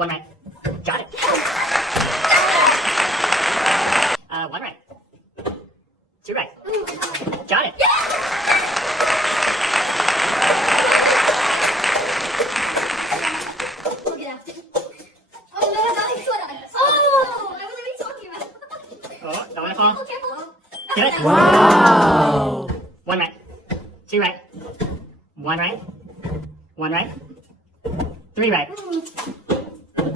One right. Got it. One right. Two right. Got it. Look at that. Oh, no, not excellent. Oh, I wasn't even talking about it. Oh, don't want to fall. Careful. Get it. Wow. One right. Two right. One right. One right. Three right.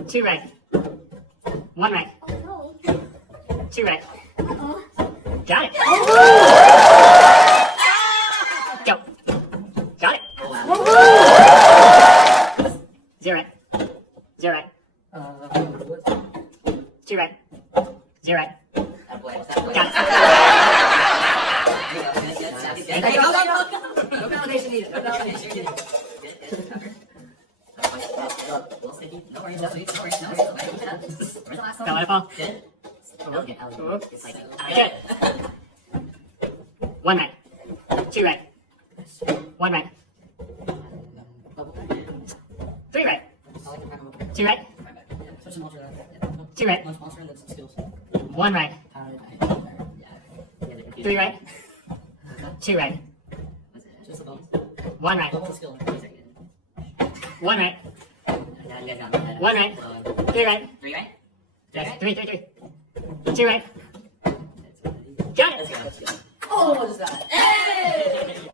Two right. One right. Oh, no. Two right. Uh-oh. Got it. Go. Got it. Zero right. Zero right. Two right. Zero right. Got it. Hey, no validation needed. No validation needed. No worries, no sweets, no worries, no worries. Where's the last one? Don't let it fall. Good. It's like, Good. One right. Two right. One right. Three right. Two right. Two right. One right. Three right. Two right. One right. One right. One right. Three right. Three right? Yes, three. Two right. Got it. Oh, what is that? Hey!